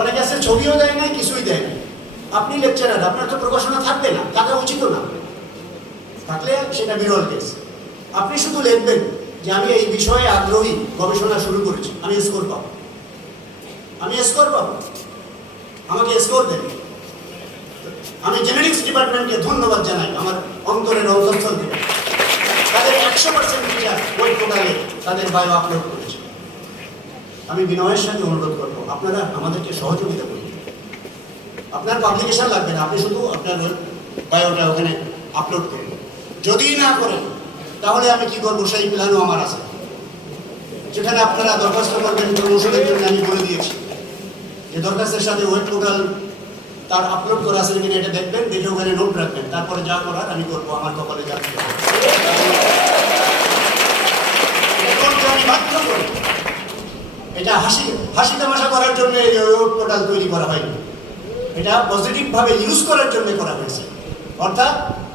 অনেকে আছে ছবিও দেয় না কিছুই দেয় না আপনি লেকচারার আপনার তো প্রকাশনা থাকবে না, থাকা উচিত না। থাকলে সেটা বিরল কেস আপনি শুধু লিখবেন যে আমি এই বিষয়ে আগ্রহী, গবেষণা শুরু করেছি, আমি স্কোর পাবো। আমি স্কোর পাবো? আমাকে স্কোর দেন আমি জেনেটিক্স ডিপার্টমেন্টকে ধন্যবাদ জানাই, আমার অন্তরের অন্তঃস্থল থেকে। তাদের একশো পার্সেন্ট টিচার ওই পোর্টালে তাদের বায়ো আপলোড করেছে। আমি বিনয়ের সঙ্গে অনুরোধ করব। আপনারা আমাদেরকে সহযোগিতা করুন। আপনার পাবলিকেশন লাগবে না, আপনি শুধু আপনার বায়োটা ওখানে আপলোড করুন। যদি না করেন, তাহলে আমি কি করব? সেই প্ল্যানও আমার আছে। যেখানে আপনারা দরখাস্ত করবেন প্রমোশনের জন্য, আমি বলে দিয়েছি। যে দরখাস্তের সাথে ওয়েব পোর্টাল তার আপলোড করা আছে কিনা এটা দেখবেন, দেখে ওখানে নোট রাখবেন। তারপরে যা করার আমি করব, আমার কপালে যা কিছু হবে। এটা করতে আমি বাধ্য করি। এটা হাসি হাসি তামাশা করার জন্য এই ওয়েব পোর্টাল তৈরি করা হয়নি। এটা পজিটিভ ভাবে ইউজ করার জন্য করা হয়েছে। অর্থাৎ